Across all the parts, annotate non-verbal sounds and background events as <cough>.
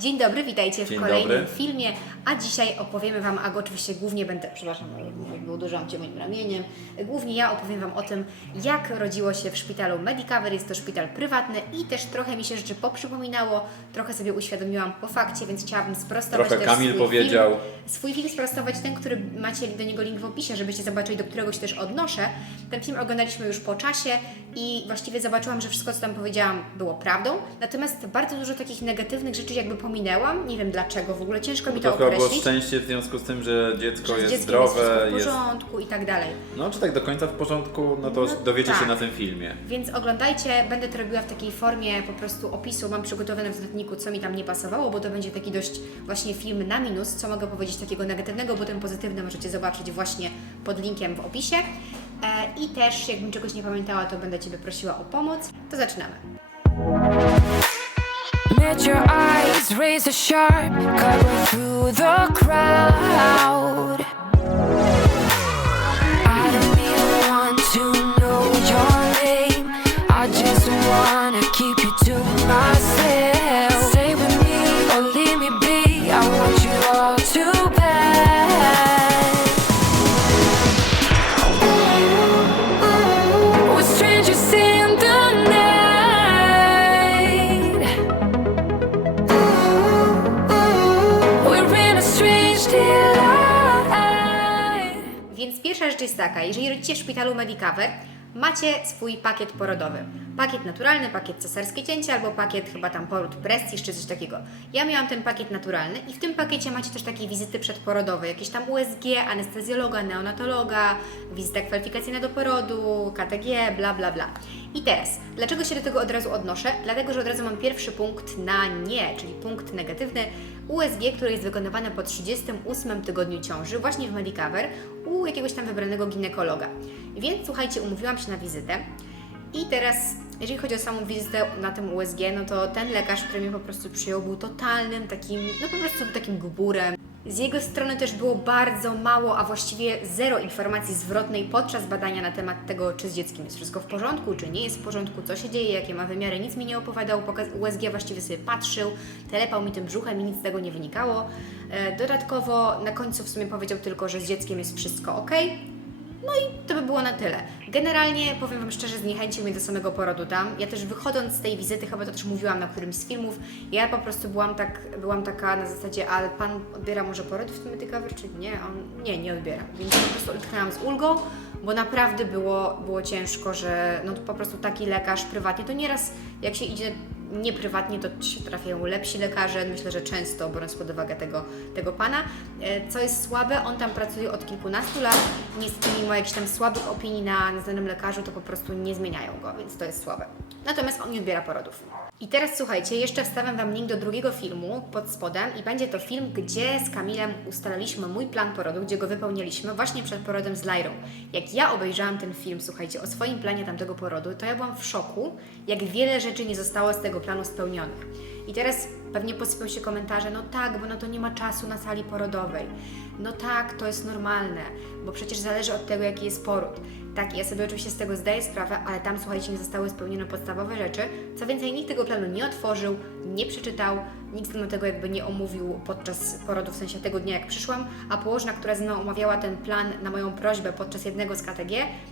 Dzień dobry, witajcie w Dzień kolejnym dobry. filmie, a dzisiaj opowiemy Wam, a go oczywiście głównie będę, przepraszam, jakby uderzyłam Cię moim ramieniem, głównie ja opowiem Wam o tym, jak rodziło się w szpitalu Medicover, jest to szpital prywatny i też trochę mi się rzeczy poprzypominało, trochę sobie uświadomiłam po fakcie, więc chciałabym sprostować Trochę też Kamil swój powiedział. Film, swój film sprostować, ten, który macie do niego link w opisie, żebyście zobaczyli, do którego się też odnoszę. Ten film oglądaliśmy już po czasie i właściwie zobaczyłam, że wszystko, co tam powiedziałam, było prawdą, natomiast bardzo dużo takich negatywnych rzeczy jakby pominęłam, nie wiem dlaczego, w ogóle ciężko mi to, To chyba było określić. szczęście w związku z tym, że dziecko że jest zdrowe, jest w jest... porządku i tak dalej. No, czy tak do końca w porządku, no to No dowiecie tak. się na tym filmie. Więc oglądajcie, będę to robiła w takiej formie po prostu opisu, mam przygotowane w notatniku, co mi tam nie pasowało, bo to będzie taki dość właśnie film na minus, co mogę powiedzieć takiego negatywnego, bo ten pozytywny możecie zobaczyć właśnie pod linkiem w opisie. E, I też, jakbym czegoś nie pamiętała, to będę Ciebie prosiła o pomoc. To zaczynamy. Met your eyes, razor sharp, cutting through the crowd. Rzecz jest taka, jeżeli rodzicie w szpitalu Medicover, macie swój pakiet porodowy. Pakiet naturalny, pakiet cesarskie cięcie albo pakiet chyba tam poród prestiż czy coś takiego. Ja miałam ten pakiet naturalny i w tym pakiecie macie też takie wizyty przedporodowe, jakieś tam USG, anestezjologa, neonatologa, wizyta kwalifikacyjna do porodu, KTG, bla bla bla. I teraz, dlaczego się do tego od razu odnoszę? Dlatego, że od razu mam pierwszy punkt na nie, czyli punkt negatywny. USG, które jest wykonywane po 38 tygodniu ciąży, właśnie w Medicover, u jakiegoś tam wybranego ginekologa. Więc słuchajcie, umówiłam się na wizytę. I teraz, jeżeli chodzi o samą wizytę na tym USG, no to ten lekarz, który mnie po prostu przyjął, był totalnym takim, no po prostu takim gburem. Z jego strony też było bardzo mało, a właściwie zero informacji zwrotnej podczas badania na temat tego, czy z dzieckiem jest wszystko w porządku, czy nie jest w porządku, co się dzieje, jakie ma wymiary. Nic mi nie opowiadał, pokaz USG właściwie sobie patrzył, telepał mi tym brzuchem i nic z tego nie wynikało. E, Dodatkowo na końcu w sumie powiedział tylko, że z dzieckiem jest wszystko ok. No i to by było na tyle. Generalnie powiem Wam szczerze, zniechęcił mnie do samego porodu tam. Ja też wychodząc z tej wizyty, chyba to też mówiłam na którymś z filmów, ja po prostu byłam tak, byłam taka na zasadzie, ale Pan odbiera może porody w tym Medicover, czy nie? On nie, nie odbiera. Więc po prostu odetchnęłam z ulgą, bo naprawdę było, było ciężko, że no po prostu taki lekarz prywatnie, to nieraz jak się idzie nieprywatnie, to się trafiają lepsi lekarze, myślę, że często, biorąc pod uwagę tego, tego pana. E, Co jest słabe, on tam pracuje od kilkunastu lat, niestety mimo jakichś tam słabych opinii na, na danym lekarzu, to po prostu nie zmieniają go, więc to jest słabe. Natomiast on nie odbiera porodów. I teraz słuchajcie, jeszcze wstawiam Wam link do drugiego filmu pod spodem i będzie to film, gdzie z Kamilem ustalaliśmy mój plan porodu, gdzie go wypełnialiśmy właśnie przed porodem z Lairą. Jak ja obejrzałam ten film, słuchajcie, o swoim planie tamtego porodu, to ja byłam w szoku, jak wiele rzeczy nie zostało z tego planu spełnionych. I teraz pewnie posypią się komentarze, no tak, bo no to nie ma czasu na sali porodowej. No tak, to jest normalne, bo przecież zależy od tego, jaki jest poród. Tak, ja sobie oczywiście z tego zdaję sprawę, ale tam, słuchajcie, nie zostały spełnione podstawowe rzeczy. Co więcej, nikt tego planu nie otworzył, nie przeczytał, nikt nam tego jakby nie omówił podczas porodu, w sensie tego dnia, jak przyszłam, a położna, która ze mną omawiała ten plan na moją prośbę podczas jednego z KTG,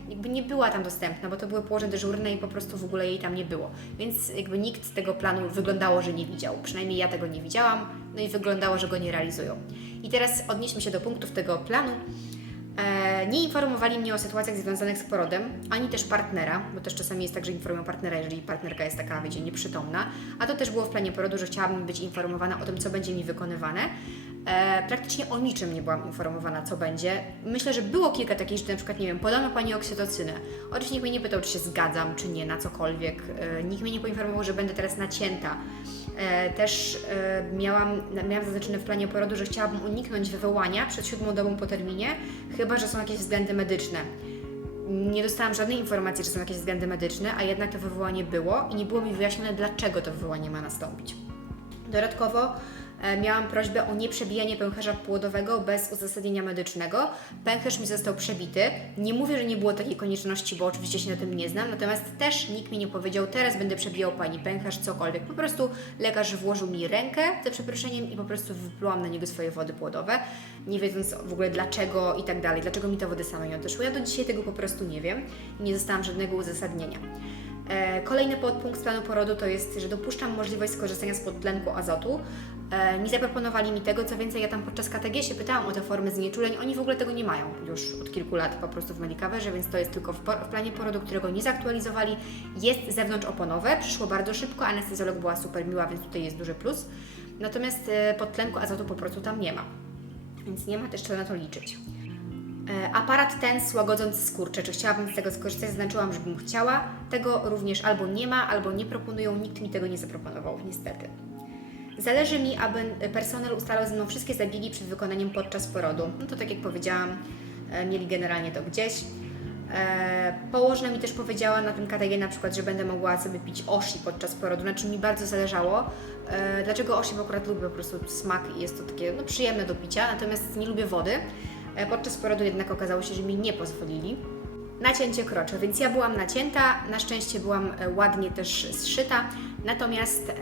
jakby nie była tam dostępna, bo to były położne dyżurne i po prostu w ogóle jej tam nie było. Więc jakby nikt tego planu wyglądało, że nie widział. Przynajmniej ja tego nie widziałam, no i wyglądało, że go nie realizują. I teraz odnieśmy się do punktów tego planu. E, nie informowali mnie o sytuacjach związanych z porodem, ani też partnera, bo też czasami jest tak, że informują partnera, jeżeli partnerka jest taka, wiecie, nieprzytomna. A to też było w planie porodu, że chciałabym być informowana o tym, co będzie mi wykonywane. E, praktycznie o niczym nie byłam informowana, co będzie. Myślę, że było kilka takich, że na przykład, nie wiem, podano Pani oksytocynę. Oczywiście nikt mnie nie pytał, czy się zgadzam, czy nie, na cokolwiek. E, nikt mnie nie poinformował, że będę teraz nacięta. E, też e, miałam, miałam zaznaczone w planie porodu, że chciałabym uniknąć wywołania przed siódmą dobą po terminie, chyba że są jakieś względy medyczne. Nie dostałam żadnej informacji, że są jakieś względy medyczne, a jednak to wywołanie było i nie było mi wyjaśnione, dlaczego to wywołanie ma nastąpić. Dodatkowo miałam prośbę o nieprzebijanie pęcherza płodowego bez uzasadnienia medycznego. Pęcherz mi został przebity. Nie mówię, że nie było takiej konieczności, bo oczywiście się na tym nie znam, natomiast też nikt mi nie powiedział, teraz będę przebijał Pani pęcherz, cokolwiek. Po prostu lekarz włożył mi rękę, za przeproszeniem, i po prostu wyplułam na niego swoje wody płodowe, nie wiedząc w ogóle dlaczego i tak dalej, dlaczego mi te wody same nie odeszły. Ja do dzisiaj tego po prostu nie wiem i nie dostałam żadnego uzasadnienia. E, Kolejny podpunkt z planu porodu to jest, że dopuszczam możliwość skorzystania z podtlenku azotu. E, Nie zaproponowali mi tego, co więcej, ja tam podczas KTG się pytałam o te formy znieczuleń, oni w ogóle tego nie mają już od kilku lat po prostu w Medicoverze, więc to jest tylko w, planie porodu, którego nie zaktualizowali. Jest zewnątrz oponowe, przyszło bardzo szybko, anestezjolog była super miła, więc tutaj jest duży plus. Natomiast e, podtlenku azotu po prostu tam nie ma, więc nie ma też co na to liczyć. E, Aparat ten słagodząc skurcze. Czy chciałabym z tego skorzystać? Zaznaczyłam, żebym chciała. Tego również albo nie ma, albo nie proponują. Nikt mi tego nie zaproponował, niestety. Zależy mi, aby personel ustalał ze mną wszystkie zabiegi przed wykonaniem podczas porodu. No to tak jak powiedziałam, e, mieli generalnie to gdzieś. E, Położna mi też powiedziała na tym KTG na przykład, że będę mogła sobie pić oshi podczas porodu, na czym mi bardzo zależało. Dlaczego oshi? Bo akurat lubię po prostu smak i jest to takie no, przyjemne do picia, natomiast nie lubię wody. E, Podczas porodu jednak okazało się, że mi nie pozwolili. Nacięcie krocza, więc ja byłam nacięta, na szczęście byłam e, ładnie też zszyta, natomiast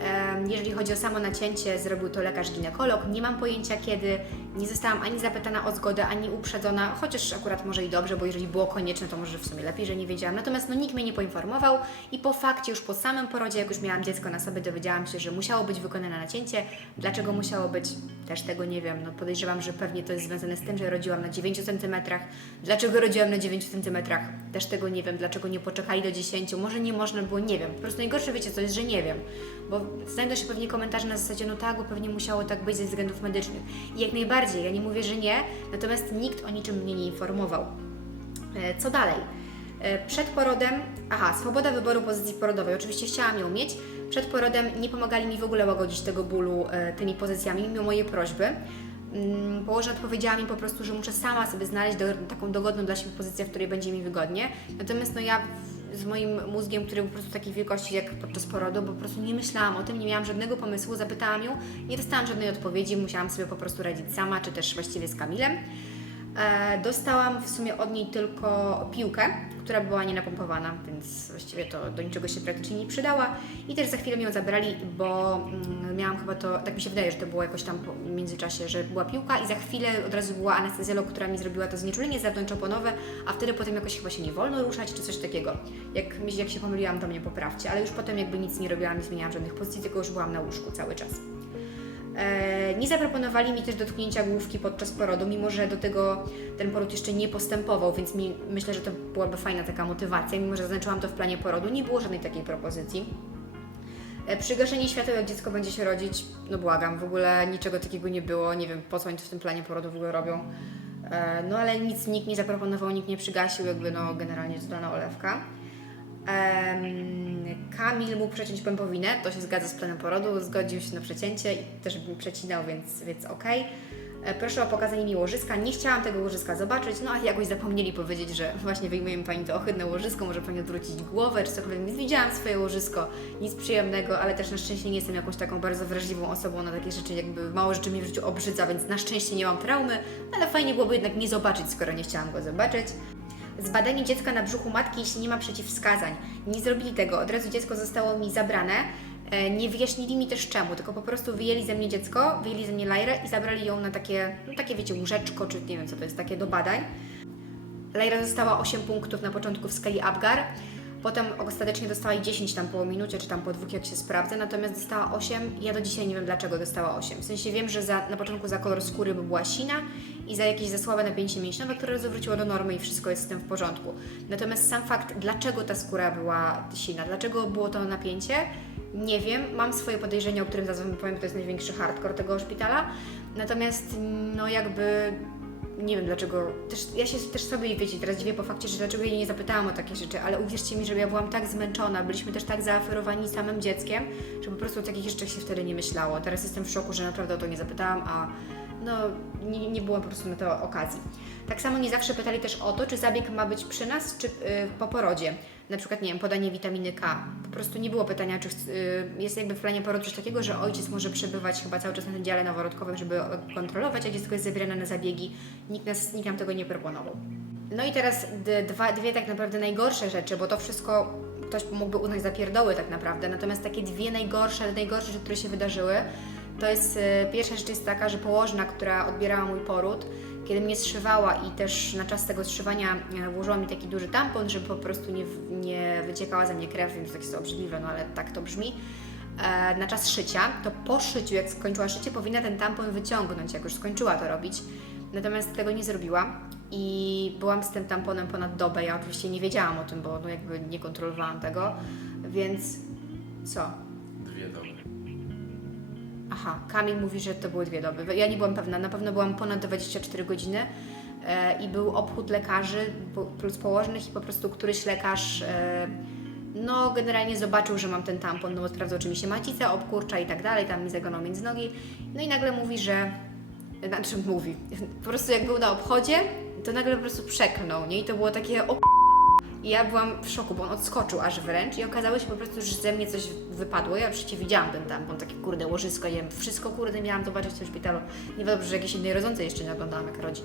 jeżeli chodzi o samo nacięcie, zrobił to lekarz ginekolog, nie mam pojęcia kiedy, nie zostałam ani zapytana o zgodę, ani uprzedzona, chociaż akurat może i dobrze, bo jeżeli było konieczne, to może w sumie lepiej, że nie wiedziałam, natomiast no nikt mnie nie poinformował i po fakcie, już po samym porodzie, jak już miałam dziecko na sobie, dowiedziałam się, że musiało być wykonane nacięcie, dlaczego musiało być, też tego nie wiem, no podejrzewam, że pewnie to jest związane z tym, że rodziłam na 9 cm, dlaczego rodziłam na 9 cm, też tego nie wiem, dlaczego nie poczekali do 10, może nie można było, nie wiem, po prostu najgorsze wiecie co jest, że nie wiem, bo znajdą się pewnie komentarze na zasadzie, no tak, bo pewnie musiało tak być ze względów medycznych i jak najbardziej, ja nie mówię, że nie, natomiast nikt o niczym mnie nie informował. E, Co dalej? E, Przed porodem, aha, swoboda wyboru pozycji porodowej. Oczywiście chciałam ją mieć. Przed porodem nie pomagali mi w ogóle łagodzić tego bólu e, tymi pozycjami, mimo mojej prośby. Mm, Położna odpowiedziała mi po prostu, że muszę sama sobie znaleźć do, taką dogodną dla siebie pozycję, w której będzie mi wygodnie. Natomiast no ja z moim mózgiem, który był po prostu takiej wielkości jak podczas porodu, bo po prostu nie myślałam o tym, nie miałam żadnego pomysłu, zapytałam ją, nie dostałam żadnej odpowiedzi, musiałam sobie po prostu radzić sama, czy też właściwie z Kamilem. E, dostałam w sumie od niej tylko piłkę, która była nienapompowana, więc właściwie to do niczego się praktycznie nie przydała. I też za chwilę mi ją zabrali, bo mm, miałam chyba to, tak mi się wydaje, że to było jakoś tam w międzyczasie, że była piłka i za chwilę od razu była anestezjolog, która mi zrobiła to znieczulenie zewnątrzoponowe, a wtedy potem jakoś chyba się nie wolno ruszać, czy coś takiego. Jak, jak się pomyliłam, to mnie poprawcie, ale już potem jakby nic nie robiłam, nie zmieniałam żadnych pozycji, tylko już byłam na łóżku cały czas. E, Nie zaproponowali mi też dotknięcia główki podczas porodu, mimo że do tego ten poród jeszcze nie postępował, więc mi, myślę, że to byłaby fajna taka motywacja, mimo że zaznaczyłam to w planie porodu, nie było żadnej takiej propozycji. E, Przygaszenie świateł, jak dziecko będzie się rodzić, no błagam, w ogóle niczego takiego nie było, nie wiem po co oni w tym planie porodu w ogóle robią. E, No ale nic nikt nie zaproponował, nikt nie przygasił, jakby no generalnie totalna olewka. Kamil mógł przeciąć pępowinę, to się zgadza z planem porodu, zgodził się na przecięcie i też mi przecinał, więc, więc okej. E, Proszę o pokazanie mi łożyska. Nie chciałam tego łożyska zobaczyć, no ale jakoś zapomnieli powiedzieć, że <laughs> właśnie wyjmujemy Pani to ohydne łożysko, może Pani odwrócić głowę czy cokolwiek. Więc widziałam swoje łożysko, nic przyjemnego, ale też na szczęście nie jestem jakąś taką bardzo wrażliwą osobą na takie rzeczy, jakby mało rzeczy mnie w życiu obrzydza, więc na szczęście nie mam traumy, ale fajnie byłoby jednak nie zobaczyć, skoro nie chciałam go zobaczyć. Zbadanie dziecka na brzuchu matki, jeśli nie ma przeciwwskazań. Nie zrobili tego, od razu dziecko zostało mi zabrane. E, Nie wyjaśnili mi też czemu, tylko po prostu wyjęli ze mnie dziecko, wyjęli ze mnie Lajrę i zabrali ją na takie, no takie wiecie, łóżeczko, czy nie wiem co to jest, takie do badań. Lejra dostała 8 punktów na początku w skali Apgar, potem ostatecznie dostała i 10 tam po minucie, czy tam po dwóch jak się sprawdza, natomiast dostała 8 ja do dzisiaj nie wiem dlaczego dostała 8. W sensie wiem, że za, na początku za kolor skóry by była sina i za jakieś za słabe napięcie mięśniowe, które zawróciło do normy i wszystko jest z tym w porządku. Natomiast sam fakt, dlaczego ta skóra była sina, dlaczego było to napięcie, nie wiem, mam swoje podejrzenia, o którym zaraz Wam powiem, to jest największy hardcore tego szpitala. Natomiast no jakby nie wiem dlaczego, też, ja się też sobie, wiecie, teraz dziwię po fakcie, że dlaczego jej nie zapytałam o takie rzeczy, ale uwierzcie mi, że ja byłam tak zmęczona, byliśmy też tak zaaferowani samym dzieckiem, że po prostu o takich rzeczach się wtedy nie myślało. Teraz jestem w szoku, że naprawdę o to nie zapytałam, a no nie, nie było po prostu na to okazji. Tak samo nie zawsze pytali też o to, czy zabieg ma być przy nas, czy yy, po porodzie. na przykład, nie wiem, podanie witaminy K. Po prostu nie było pytania, czy y, jest jakby w planie porodu coś takiego, że ojciec może przebywać chyba cały czas na tym dziale noworodkowym, żeby kontrolować, a dziecko jest zabierane na zabiegi. Nikt, nas, nikt nam tego nie proponował. No i teraz dwa, dwie tak naprawdę najgorsze rzeczy, bo to wszystko ktoś mógłby uznać za pierdoły tak naprawdę, natomiast takie dwie najgorsze, najgorsze rzeczy, które się wydarzyły, to jest, e, pierwsza rzecz jest taka, że położna, która odbierała mój poród, kiedy mnie zszywała i też na czas tego zszywania e, włożyła mi taki duży tampon, żeby po prostu nie, nie wyciekała ze mnie krew, wiem, że tak jest obrzydliwe, no ale tak to brzmi, e, na czas szycia, to po szyciu, jak skończyła szycie, powinna ten tampon wyciągnąć, jak już skończyła to robić. Natomiast tego nie zrobiła i byłam z tym tamponem ponad dobę. Ja oczywiście nie wiedziałam o tym, bo no jakby nie kontrolowałam tego, więc co? Aha, Kamil mówi, że to były dwie doby. Ja nie byłam pewna, na pewno byłam ponad 24 godziny e, i był obchód lekarzy plus położnych i po prostu któryś lekarz e, no generalnie zobaczył, że mam ten tampon, no bo sprawdzał, czy mi się macica obkurcza i tak dalej, tam mi zagonął między nogi. No i nagle mówi, że znaczy mówi, <laughs> po prostu jak był na obchodzie, to nagle po prostu przeklnął, nie? I to było takie o i ja byłam w szoku, bo on odskoczył aż wręcz i okazało się po prostu, że ze mnie coś wypadło. Ja przecież widziałam ten tampon, takie kurde łożysko, wiem, wszystko kurde miałam zobaczyć w tym szpitalu. Nie wiadomo, że jakiejś innej rodzącej jeszcze nie oglądałam, jak rodzi.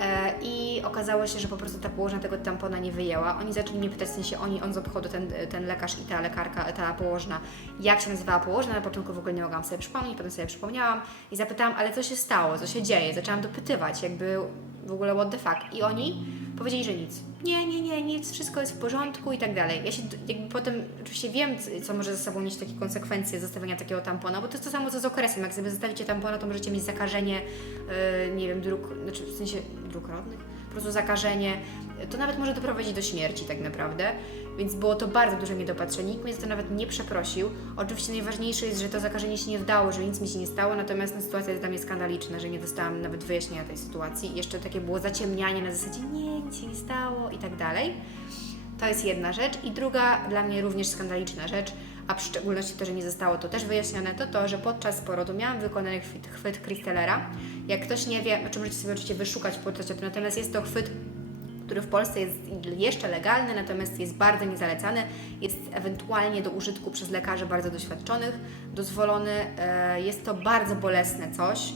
E, I okazało się, że po prostu ta położna tego tampona nie wyjęła. Oni zaczęli mnie pytać, w sensie oni, on z obchodu, ten, ten lekarz i ta lekarka, ta położna, jak się nazywała położna. Na początku w ogóle nie mogłam sobie przypomnieć, potem sobie przypomniałam i zapytałam, ale co się stało, co się dzieje? Zaczęłam dopytywać, jakby w ogóle what the fuck. I oni powiedzieli, że nic. Nie, nie, nie, nic, wszystko jest w porządku i tak dalej. Ja się jakby potem, oczywiście wiem, co może ze sobą nieść takie konsekwencje zostawienia takiego tampona, bo to jest to samo co z okresem. Jak sobie zostawicie tampona, to możecie mieć zakażenie, yy, nie wiem, dróg, znaczy w sensie dróg rodnych, prostu zakażenie. To nawet może doprowadzić do śmierci tak naprawdę, więc było to bardzo duże niedopatrzenie. Nikt mnie za to nawet nie przeprosił. Oczywiście najważniejsze jest, że to zakażenie się nie wdało, że nic mi się nie stało, natomiast no, sytuacja jest dla mnie skandaliczna, że nie dostałam nawet wyjaśnienia tej sytuacji. Jeszcze takie było zaciemnianie na zasadzie nie, nic się nie stało i tak dalej. To jest jedna rzecz. I druga, dla mnie również skandaliczna rzecz, a w szczególności to, że nie zostało to też wyjaśnione, to to, że podczas porodu miałam wykonany chwyt, chwyt. Jak ktoś nie wie, czy możecie sobie oczywiście wyszukać podczas tego, natomiast jest to chwyt który w Polsce jest jeszcze legalny, natomiast jest bardzo niezalecany. Jest ewentualnie do użytku przez lekarzy bardzo doświadczonych, dozwolony. E, Jest to bardzo bolesne coś.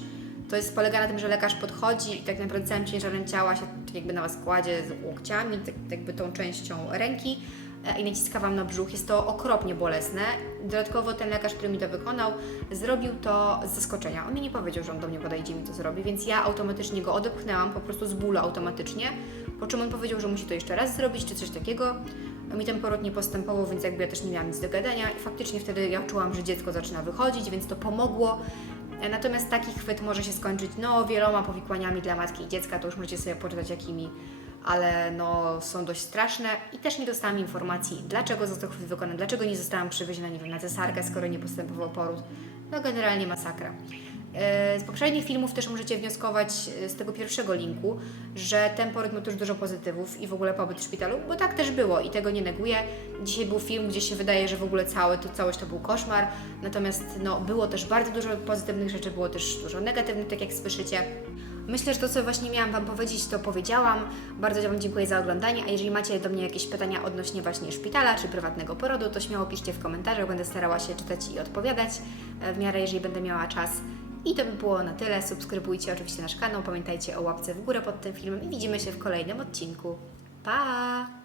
To jest polega na tym, że lekarz podchodzi i tak naprawdę całym ciężarem ciała się jakby na Was kładzie z łokciami, tak jakby tą częścią ręki i naciska Wam na brzuch. Jest to okropnie bolesne. Dodatkowo ten lekarz, który mi to wykonał, zrobił to z zaskoczenia. On mi nie powiedział, że on do mnie podejdzie i mi to zrobi, więc ja automatycznie go odepchnęłam, po prostu z bólu automatycznie. Po czym on powiedział, że musi to jeszcze raz zrobić, czy coś takiego. Mi ten poród nie postępował, więc jakby ja też nie miałam nic do gadania i faktycznie wtedy ja czułam, że dziecko zaczyna wychodzić, więc to pomogło. E, Natomiast taki chwyt może się skończyć no wieloma powikłaniami dla matki i dziecka, to już możecie sobie poczytać jakimi, ale no są dość straszne i też nie dostałam informacji, dlaczego został chwyt wykonany, dlaczego nie zostałam przywieziona, nie wiem, na cesarkę, skoro nie postępował poród. No generalnie masakra. E, Z poprzednich filmów też możecie wnioskować e, z tego pierwszego linku, że ten poród ma też dużo pozytywów i w ogóle pobyt w szpitalu, bo tak też było i tego nie neguję. Dzisiaj był film, gdzie się wydaje, że w ogóle cały, to, całość to był koszmar, natomiast no, było też bardzo dużo pozytywnych rzeczy, było też dużo negatywnych, tak jak słyszycie. Myślę, że to, co właśnie miałam Wam powiedzieć, to powiedziałam. Bardzo Wam dziękuję za oglądanie, a jeżeli macie do mnie jakieś pytania odnośnie właśnie szpitala czy prywatnego porodu, to śmiało piszcie w komentarzach, będę starała się czytać i odpowiadać e, w miarę, jeżeli będę miała czas. I to by było na tyle. Subskrybujcie oczywiście nasz kanał, pamiętajcie o łapce w górę pod tym filmem i widzimy się w kolejnym odcinku. Pa!